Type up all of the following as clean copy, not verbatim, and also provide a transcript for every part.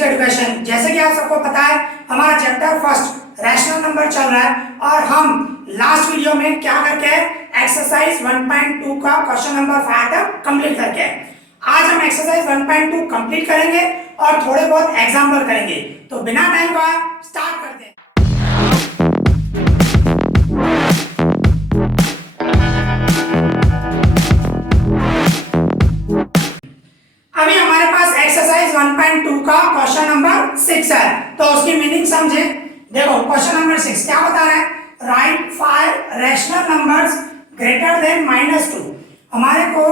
Physics education. जैसे कि आप सबको पता है हमारा चैप्टर फर्स्ट रैशनल नंबर चल रहा है और हम लास्ट वीडियो में क्या करके एक्सरसाइज 1.2 का क्वेश्चन नंबर 5 तक कंप्लीट करके आज हम एक्सरसाइज 1.2 कंप्लीट करेंगे और थोड़े बहुत एग्जाम्पल करेंगे। तो बिना टाइम का स्टार्ट करते हैं। अभी हमारे पास एक्सरसाइज 1.2 का क्वेश्चन नंबर 6 है, तो उसकी मीनिंग समझे। देखो क्वेश्चन नंबर 6 क्या बता रहा है, right 5 rational numbers greater than -2। हमारे को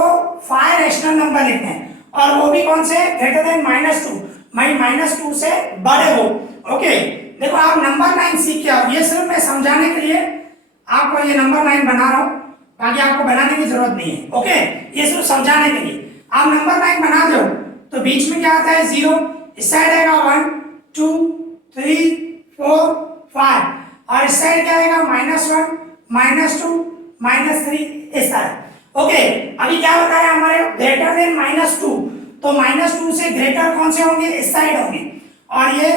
5 रैशनल नंबर लिखने हैं और वो भी कौन से, ग्रेटर देन -2, भाई -2 से बड़े हो। ओके देखो आप नंबर 9 सीख के आओ, ये सिर्फ मैं समझाने के लिए आपको ये नंबर 9 बना रहा हूँ, बाकी आपको बनाने की जरूरत नहीं है। ओके ये सिर्फ समझाने के लिए। आप नंबर 9 बना दो तो बीच में क्या आता है 0, इस साइड आएगा 1 2 3 4 5 और इस साइड क्या आएगा -1 -2 -3 इस तरह। ओके अभी क्या बता रहे हैं हमारे ग्रेटर देन -2, तो -2 से ग्रेटर कौन से होंगे, इस साइड होंगे और ये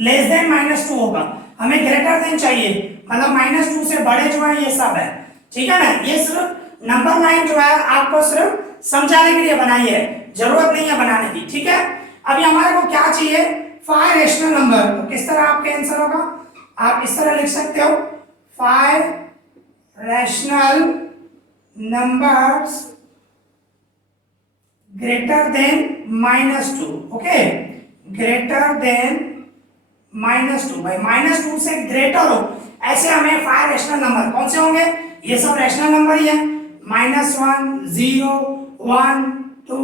लेस देन -2 होगा। हमें ग्रेटर देन चाहिए, मतलब -2 से बड़े जो है ये सब है, ठीक है ना। ये सिर्फ नंबर 9 जो है आपको सिर्फ समझाने के लिए बनाई है, जरूरत नहीं है बनाने की, ठीक है। अभी हमारे को क्या चाहिए, 5 रैशनल नंबर। तो किस तरह आपका आंसर होगा, आप इस तरह लिख सकते हो 5 rational numbers greater than -2। Okay greater than -2, भाई -2 से ग्रेटर हो ऐसे हमें 5 रैशनल नंबर कौन से होंगे, ये सब रैशनल नंबर ही है। -1 0 1 2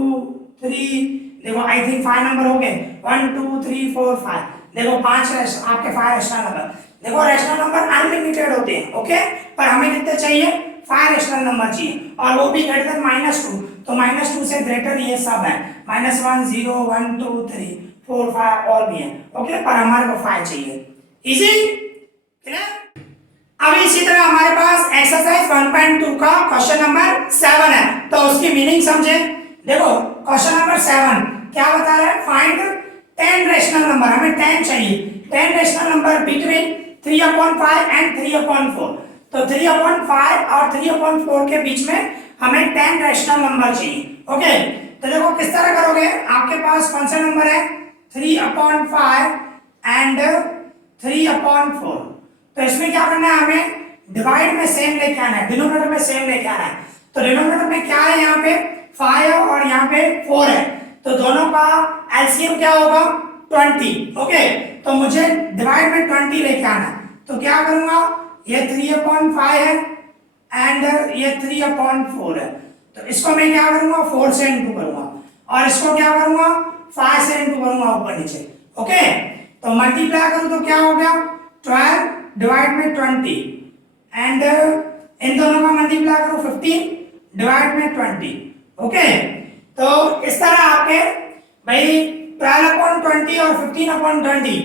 3, देखो आई थिंक 5 नंबर हो गए, 1 2 3 4 5, देखो 5 आपके 5 रैशनल नंबर। देखो रैशनल नंबर अनलिमिटेड होते हैं, ओके पर हमें कितने चाहिए, 5 रैशनल नंबर चाहिए और वो भी ग्रेटर देन -2। तो -2 से ग्रेटर ये सब है, -1 0 1 2 3 4 5 और भी है, ओके पर हमारे को 5 चाहिए। Easy clear. अभी इसी तरह हमारे पास एक्सरसाइज 1.2 का क्वेश्चन नंबर 7 है, तो उसकी मीनिंग समझे। देखो क्वेश्चन नंबर 7 क्या बता रहा है, फाइंड 10 रैशनल नंबर, हमें 10 चाहिए, 10 रैशनल नंबर बिटवीन 3/5 एंड 3/4। तो 3/5 और 3/4 के बीच में हमें 10 रैशनल नंबर चाहिए। ओके तो देखो किस तरह करोगे, आपके पास कौन सा नंबर है 3/5 एंड 3/4। तो इसमें क्या करना है, हमें डिवाइड में सेम लेके आना है, डिनोमिनेटर में सेम लेके आना है। तो डिनोमिनेटर में क्या है, यहाँ पे 5 है और यहाँ पे 4 है, तो दोनों का एलसीएम क्या होगा 20। ओके तो मुझे डिवाइड में 20 लेके आना है, तो क्या करूंगा, ये 3/5 है एंड ये 3/4 है, तो इसको मैं क्या करूंगा 4 से इंटू करूंगा और इसको क्या करूंगा 5 से इंटू करूंगा ऊपर नीचे। ओके तो मल्टीप्लाई करूं तो क्या हो गया 12 डिवाइड में 20 एंड इन दोनों का मल्टीप्लाई करो 15 डिवाइड में 20। ओके तो इस तरह आपके भाई 12/20 और 15/20,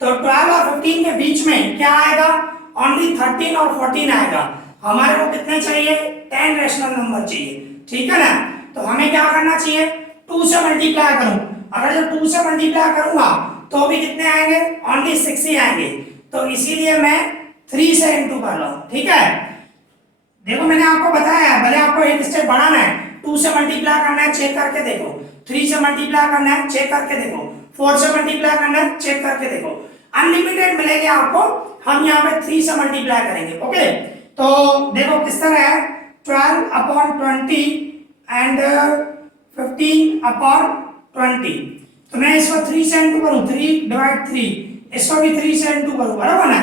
तो 12 और 15 के बीच में क्या आएगा, ओनली 13 और 14 आएगा। हमारे को कितने चाहिए, 10 रैशनल नंबर चाहिए, ठीक है ना। तो हमें क्या करना चाहिए, 2 से मल्टीप्लाई करूं, अगर जब 2 से मल्टीप्लाई करूंगा तो भी कितने आएंगे, ओनली 6 ही आएंगे, तो इसीलिए मैं 3 से इंटू कर रहा हूं, ठीक है। देखो मैंने आपको बताया है, भले आपको एक स्टेप बढ़ाना है, 2 से मल्टीप्लाई करना है चेक करके देखो, 3 से मल्टीप्लाई करना है चेक करके देखो, 4 से मल्टीप्लाई करना है चेक करके देखो, अनलिमिटेड मिलेंगे आपको। हम यहाँ पे 3 से मल्टीप्लाई करेंगे। ओके तो देखो किस तरह है, 12/20 एंड 15/20। तो मैं इसको 3 से इंटू करूं, 3 डिवाइड 3, इसको भी 3 से इंटू करूं, बराबर ना,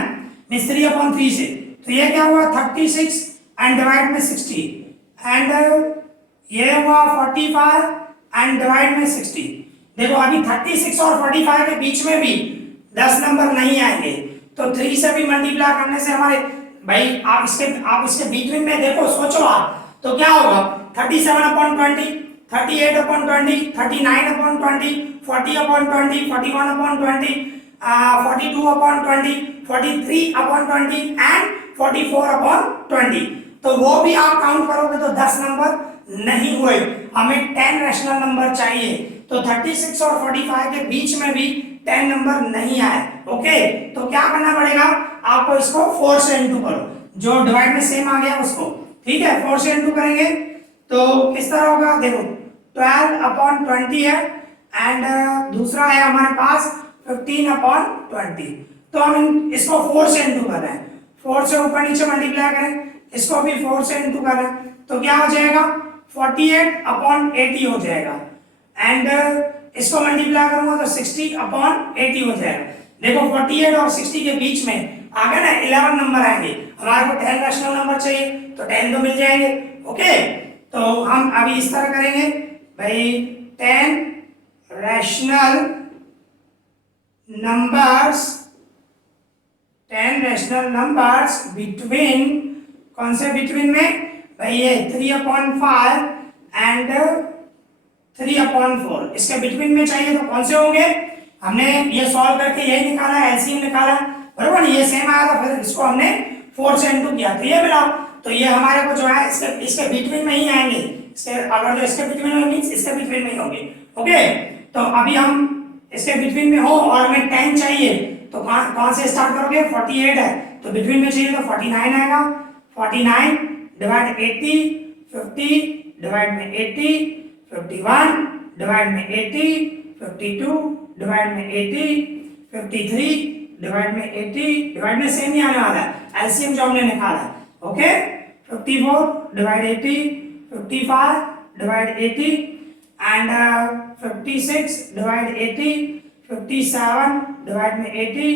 मींस 3/3 से, तो ये क्या हुआ 36 एंड डिवाइड में 60 एंड ये हुआ 45 एंड डिवाइड में 60। देखो अभी 36 और 45 के बीच में भी 10 नंबर नहीं आएंगे, तो 3 से भी मल्टीप्लाई करने से हमारे भाई आप इसके बीच में देखो, सोचो आप, तो क्या होगा 37/20 38/20 39/20 40/20 41/20 42/20 43/20 एंड 44/20। तो वो भी आप काउंट करोगे तो 10 नंबर नहीं हुए, हमें 10 रैशनल नंबर चाहिए। तो 36 और 45 के बीच में भी 10 नंबर नहीं आए। ओके, तो क्या करना पड़ेगा आपको, इसको 4 से इंटू करो, जो डिवाइड में सेम आ गया उसको, ठीक है, 4 से इंटू करेंगे तो किस तरह होगा, देखो 12/20 है, एंड दूसरा है हमारे पास 15/20। तो हम इसको 4 से इंटू कर रहे हैं, 4 से ऊपर नीचे मल्टीप्लाई करें, इसको भी 4 से इंटू कर रहे हैं, तो क्या हो जाएगा 48/80 हो जाएगा, एंड इसको मल्टीप्लाई करूंगा तो 60/80 हो जाएगा। देखो 48 और 60 के बीच में आ गया ना 11 नंबर आएंगे, हमारे को 10 रैशनल नंबर चाहिए तो 10 तो मिल जाएंगे। ओके, तो हम अभी इस तरह करेंगे भाई, 10 rational numbers, 10 rational numbers between, कौन से बिटवीन में भाई, ये 3/5 एंड 3/4, इसके बिटवीन में चाहिए तो कौन से होंगे, हमने ये सॉल्व करके यही निकाला, एलसीएम निकाला, बराबर, ये सेम आया था, फिर इसको हमने 4 से इंटू किया तो ये मिला, तो ये हमारे को जो है इसके बिटवीन में ही आएंगे, इसके अगर जो इसके बिटवीन में मींस इसके बिटवीन में ही होंगे। ओके, तो अभी हम इसके बिटवीन में हो और हमें 10 चाहिए, तो कहां से स्टार्ट करोगे, 48 है तो बिटवीन में चाहिए तो 49 आएगा, 49 डिवाइड 80, 50 डिवाइड में 80, 51 डिवाइड में 80, 52 डिवाइड में 80, 53 डिवाइड में 80, डिवाइड में सेम ही आने वाला है, एलसीएम जो हमने निकाला है। Okay, 54 divide 80, 55 divide 80 and 56 divide 80, 57 divide में 80,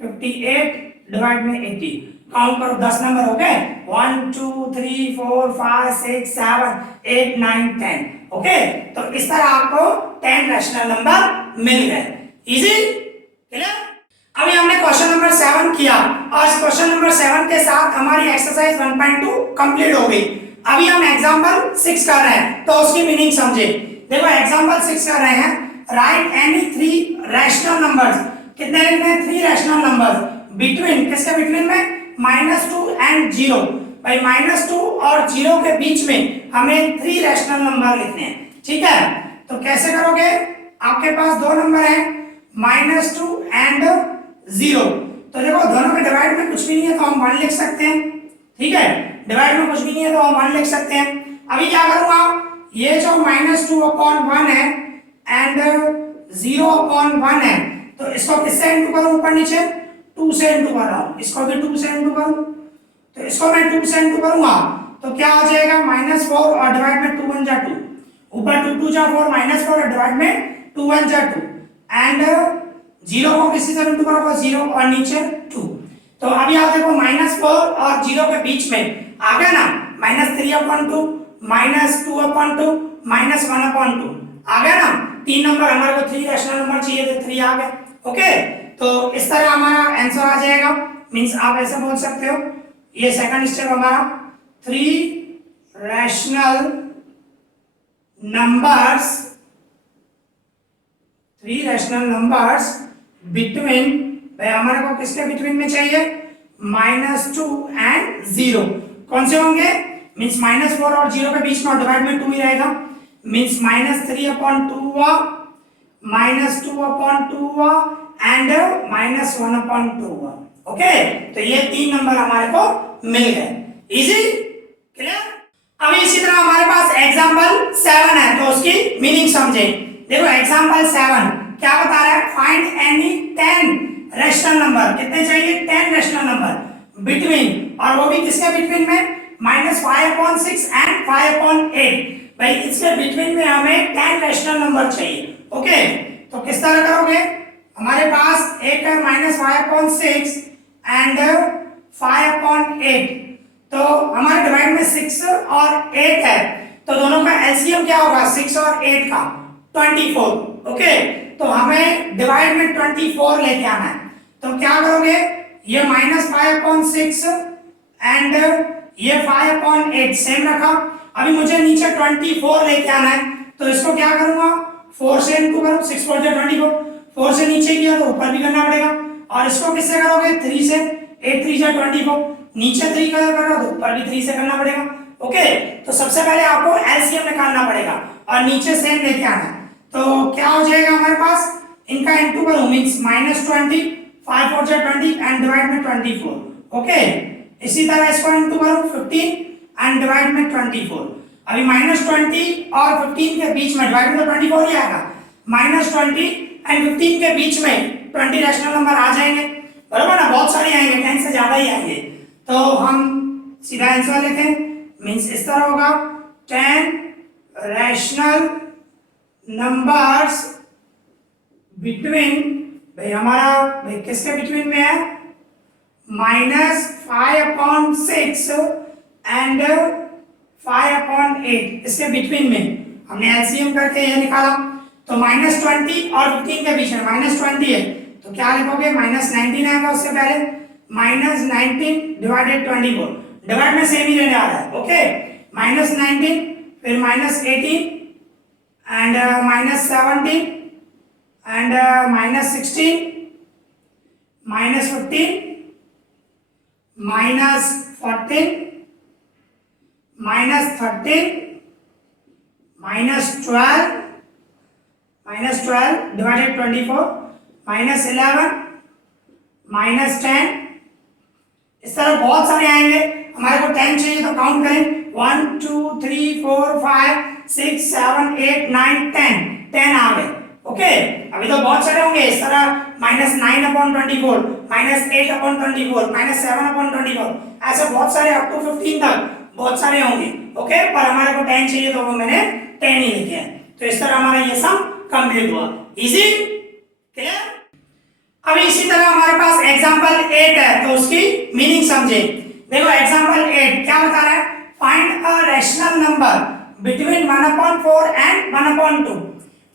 58 डिवाइड में 80। काउंट करो 10 नंबर हो गए, 1 2 3 4 5 6 7 8 9 10। ओके, तो इस तरह आपको 10 रैशनल नंबर मिल गए। Easy, clear. अभी हमने क्वेश्चन नंबर 7 किया और इस क्वेश्चन नंबर 7 के साथ हमारी एक्सरसाइज 1.2 कंप्लीट हो गई। अभी हम एग्जांपल 6 कर रहे हैं, तो उसकी मीनिंग समझे। देखो एग्जांपल 6 कर रहे हैं, राइट एनी 3 रैशनल नंबर्स, कितने लिखने हैं, 3 रैशनल नंबर्स बिटवीन, किसके बिटवीन में, -2 एंड 0। भाई -2 और 0 के बीच में हमें 3 रैशनल नंबर लिखने हैं, ठीक है। तो कैसे करोगे, आपके पास दो नंबर हैं -2 एंड 0, तो देखो दोनों के डिवाइड में कुछ भी नहीं है तो हम 1 लिख सकते हैं, ठीक है, डिवाइड में कुछ भी नहीं है तो हम 1 लिख सकते हैं। अभी क्या करूंगा, ये जो -2/1 है एंड 0/1 है, तो इसको किससे इंटू करूं, ऊपर नीचे 2 से इंटू कर रहा हूं, इसको भी 2 से इंटू करूं, तो इसको मैं 2 से इंटू करूंगा तो क्या हो जाएगा, -4 और डिवाइड में 2 1 जा 2, ऊपर 2 2 जा 4, -4 और डिवाइड में 2 1 जा 2 एंड 0 को किसी से इंटू करोगे 0 और नीचे 2। तो अभी आप देखो -4 और 0 के बीच में आ गया ना, -3/2, -2/2, -1/2 आ गया ना, 3 नंबर, हमारे को 3 रैशनल नंबर चाहिए थे, 3 आ गए। ओके, तो इस तरह हमारा आंसर आ जाएगा, मींस आप ऐसे बोल सकते हो, ये सेकंड स्टेप हमारा 3 rational numbers, 3 rational numbers between, भाई हमारे को किसके बिटवीन में चाहिए, -2 एंड 0, कौन से होंगे, मींस -4 और 0 के बीच में डिवाइड में 2 ही रहेगा, मींस -3/2 हुआ, -2/2 हुआ एंड -1/2 हुआ। ओके, तो ये 3 नंबर हमारे को मिल गए। Easy, clear. अभी इसी तरह हमारे पास एग्जांपल 7 है, तो उसकी मीनिंग समझे। देखो एग्जांपल 7 क्या बता रहा है, फाइंड एनी 10 रैशनल नंबर, कितने चाहिए, 10 रैशनल नंबर बिटवीन, और वो भी किसके बिटवीन में, -5/6 एंड 5/8। भाई इसके बिटवीन में हमें 10 रैशनल नंबर चाहिए। ओके, तो किस तरह करोगे, हमारे पास एक है -5/6 एंड 5/8, तो हमारे डिवाइड में 6 और 8 है, तो दोनों का एलसीएम क्या होगा, 6 और 8 का 24। ओके, तो हमें डिवाइड में 24 लेके आना है, तो क्या करोगे, ये -5/6 एंड ये 5/8 सेम रखा, अभी मुझे नीचे 24 लेके आना है, तो इसको क्या करूंगा, 4 से इंटू करो, 6 4 24, 4 से नीचे किया तो ऊपर भी करना पड़ेगा, और इसको किससे करोगे, 3 से, 8 3 24, नीचे 3 का करो तो ऊपर भी 3 से करना पड़ेगा। ओके, तो सबसे पहले आपको एलसीएम निकालना पड़ेगा और नीचे सेम लेके आना है, तो क्या हो जाएगा हमारे पास, इनका इंटू करूं मींस -20, 5 4 जा 20 एंड डिवाइड में 24, ओके। इसी तरह इसको इंटू करूं 15 एंड डिवाइड में 24। अभी -20 और 15 के बीच में डिवाइड में तो 24 ही आएगा, -20 एंड 15 के बीच में 20 रैशनल नंबर आ जाएंगे, बराबर ना, बहुत सारे आएंगे, 10 से ज्यादा ही आएंगे। तो हम सीधा आंसर लिखें, मींस इस तरह होगा 10 रैशनल नंबर्स बिटवीन, भाई हमारा भाई किसके बिटवीन में है, -5/6 एंड 5/8, इसके बिटवीन में हमने एलसीएम करके ये निकाला। तो -20 और 15 के बीच में -20 है तो क्या लिखोगे, -19 आएगा उससे पहले, -19 डिवाइडेड 24, डिवाइड में सेम ही रहने वाला है, ओके। -19 फिर -18 एंड -17 एंड -16 -15 -14 -13 -12 डिवाइडेड 24 -11 -10, इस तरह बहुत सारे आएंगे। हमारे को 10 चाहिए तो काउंट करें, 1 2 3 4 5 6 7 8 9 10 आ गए, ओके। अभी तो बहुत सारे होंगे इस तरह, -9/24 -8/24 -7/24, ऐसे बहुत सारे अप टू 15 तक बहुत सारे होंगे, ओके। पर हमारे को 10 चाहिए तो वो मैंने 10 ही लिखे हैं। तो इस तरह हमारा ये सम कंप्लीट हुआ, इजी, क्लियर। अभी इसी तरह हमारे पास एग्जांपल 8 है तो उसकी मीनिंग समझे। देखो एग्जांपल 8 क्या बता रहा है, find a rational number between 1/4 and 1/2।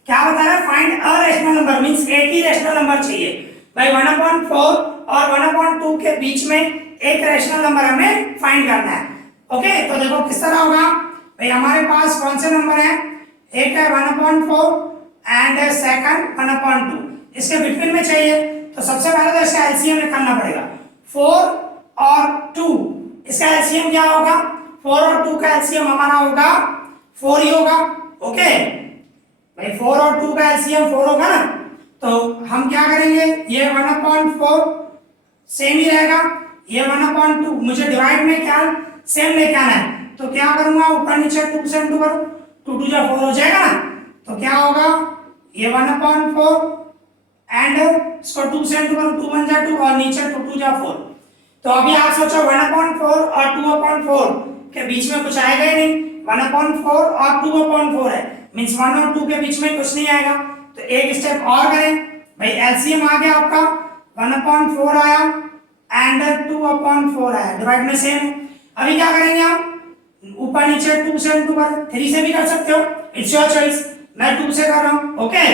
क्या बता रहा है, find a rational number means एक ही रैशनल नंबर चाहिए भाई, 1/4 और 1/2 के बीच में एक रैशनल नंबर हमें फाइंड करना है, ओके। तो देखो किस तरह होगा भाई, हमारे पास कौन से नंबर है, एक है 1/4 एंड सेकंड 1/2, इसके बिटवीन में चाहिए। तो सबसे पहले तो इसका एलसीएम निकालना पड़ेगा, 4 और 2, इसका एलसीएम क्या होगा, 4 और 2 का एलसीएम हमारा होगा 4 ही होगा, ओके भाई। 4 और 2 का एलसीएम 4 होगा ना, तो हम क्या करेंगे, ये 1/4 सेम ही रहेगा, ये 1/2 मुझे डिवाइड में क्या सेम लेके आना है, तो क्या करूंगा, ऊपर नीचे 2 से इंटू करूं, 2 2 जा 4 हो जाएगा ना। तो क्या होगा, ये 1/4 एंड इसको 2 से इंटू करूं, 2 1 जा 2 और नीचे 2 2 जा 4। तो अभी आप सोचो 1/4 और 2/4 के बीच में कुछ आएगा ही नहीं, 1/4 और 2/4 है, मींस 1 और 2 के बीच में कुछ नहीं आएगा। तो एक स्टेप और करें भाई, एलसीएम आ गया आपका, 1/4 आया एंड 2/4 आया, डिवाइड में सेम है। अभी क्या करेंगे आप, ऊपर नीचे 2 से इंटू कर, 3 से भी कर सकते हो, इट्स योर चॉइस, मैं 2 से कर रहा हूं, ओके,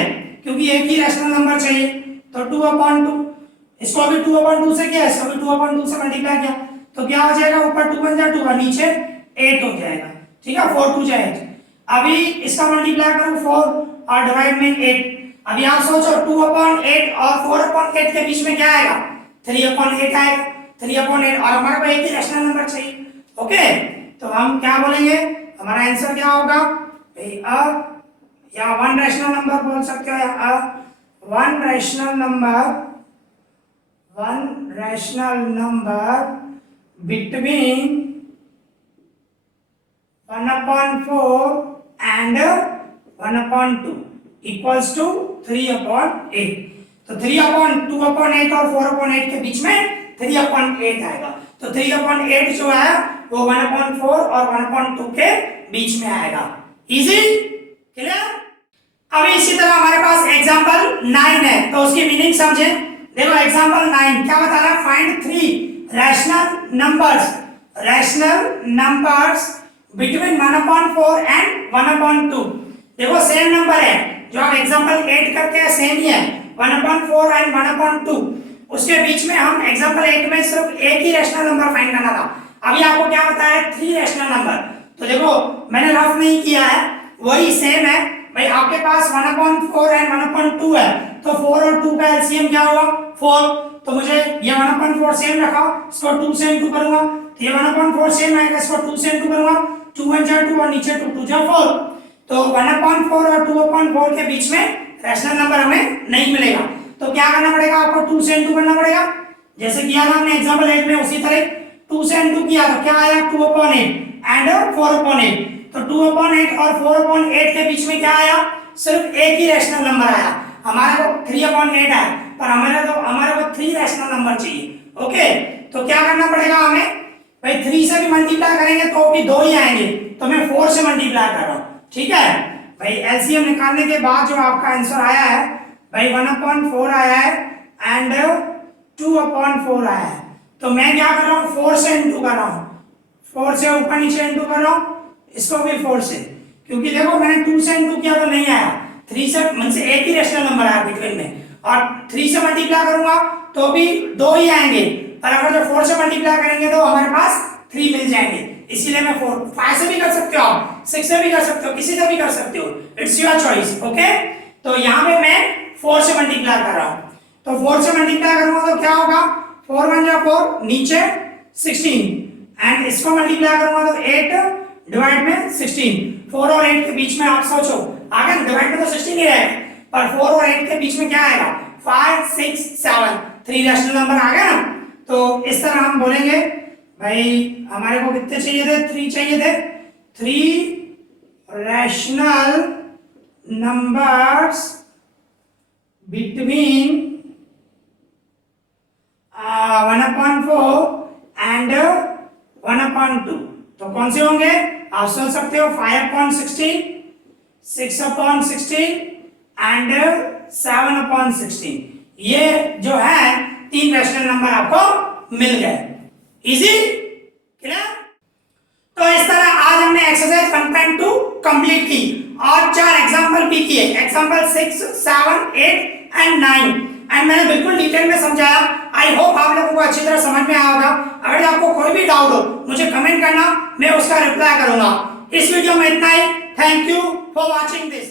क्योंकि एक ही रैशनल नंबर चाहिए। तो 2/2, इसको अभी 2/2 से किया, इसको भी 2/2 से मल्टीप्लाई किया, तो क्या हो जाएगा, ऊपर 2 1 जा 2 और नीचे 8 हो जाएगा, ठीक है, 4 2 जा 8। अभी इसका मल्टीप्लाई करो 4 और डिवाइड में 8। अभी आप सोचो 2/8 और 4/8 के बीच में क्या आएगा, 3/8 आएगा, 3/8 और हमारे को एक ही रैशनल नंबर चाहिए, ओके। तो हम क्या बोलेंगे, हमारा आंसर क्या होगा भाई, या वन रैशनल नंबर बोल सकते हो, या one rational number between 1/4 and 1/2 equals to 3/8। तो 2/8 और 4/8 के बीच में 3/8 आएगा, तो 3/8 जो है वो 1/4 और 1/2 के बीच में आएगा, इजी, क्लियर। अभी इसी तरह हमारे पास एग्जांपल 9 है तो उसकी मीनिंग समझे। देखो एग्जांपल 9 क्या बता रहा है, find 3 rational numbers between 1/4 and 1/2। देखो सेम नंबर है जो आप एग्जांपल 8 करते हैं, सेम ही है, 1/4 एंड 1/2, उसके बीच में हम एग्जांपल 8 में सिर्फ एक ही रैशनल नंबर फाइंड करना था। अभी आपको क्या बताया, 3 रैशनल नंबर। तो देखो मैंने रफ नहीं किया है, वही सेम है भाई, आपके पास 1/4 एंड 1/2 है, तो 4 और 2 का एलसीएम क्या होगा, 4। तो मुझे ये 1/4 सेम रखा, इसको 2 से इंटू करूंगा, तो ये 1/4 सेम आएगा, इसको 2 से इंटू करूंगा, 2 1 जा 2 और नीचे 2 2 जा 4। तो 1/4 और 2/4 के बीच में रैशनल नंबर हमें नहीं मिलेगा। तो क्या करना पड़ेगा आपको, 2 से इनटू करना पड़ेगा, जैसे किया था हमने एग्जांपल 8 में, उसी तरह 2 से इनटू किया तो क्या आया 2/8 एंड 4/8। तो 2/8 और 4/8 के बीच में क्या आया, सिर्फ एक ही रैशनल नंबर आया, हमारे को 3/8 आया, पर हमारे को 3 रैशनल नंबर चाहिए। ओके, तो क्या करना पड़ेगा हमें भाई, 3 से भी मल्टीप्लाई करेंगे तो भी 2 ही आएंगे, तो मैं 4 से मल्टीप्लाई कर रहा हूं। ठीक है भाई, एलसीएम निकालने के बाद जो आपका आंसर आया है भाई 1/4 आया है एंड 2/4 आया है। तो मैं क्या कर रहा हूं, 4 से इंटू कर रहा हूं, 4 से ऊपर नीचे इंटू कर रहा हूं, इसको भी 4 से, क्योंकि देखो मैंने 2 से इंटू किया तो नहीं आया, 3 से मन से एक ही रैशनल नंबर आया बिटवीन में, और 3 से मल्टीप्लाई करूंगा तो भी 2 ही आएंगे, पर अगर जो 4 से मल्टीप्लाई करेंगे तो हमारे पास 3 मिल जाएंगे, इसीलिए मैं 4, 5 से भी कर सकते हो आप, 6 से भी कर सकते हो, किसी से भी कर सकते हो, इट्स योर चॉइस। ओके, तो यहाँ पे मैं 4 से मल्टीप्लाई कर रहा हूँ, तो 4 से मल्टीप्लाई करूंगा तो क्या होगा, 4 1 जा 4, नीचे 16 एंड इसको मल्टीप्लाई करूंगा तो 8 डिवाइड में 16, 4 और 8 के बीच में आप सोचो, आगे डिवाइड में तो 16 ही रहेगा, पर 4 और 8 के बीच में क्या आएगा, 5 6 7, 3 रैशनल नंबर आ गया ना। तो इस तरह हम बोलेंगे भाई हमारे को कितने चाहिए थे, 3 चाहिए थे, 3 रैशनल नंबर्स बिटवीन 1/4 एंड 1/2। तो कौन से होंगे आप सोच सकते हो, 5/16, 6/16 एंड 7/16। ये जो है 3 रैशनल नंबर आपको मिल गए। Easy, clear? तो इस तरह आज हमने एक्सरसाइज 1.2 कंप्लीट की और 4 एग्जांपल भी किए, एग्जांपल 6 7 8 एंड 9, एंड मैंने बिल्कुल डिटेल में समझाया। आई होप आप लोगों को अच्छी तरह समझ में आया होगा। अगर आपको कोई भी डाउट हो मुझे कमेंट करना, मैं उसका रिप्लाई करूंगा। इस वीडियो में इतना ही। Thank you for watching this.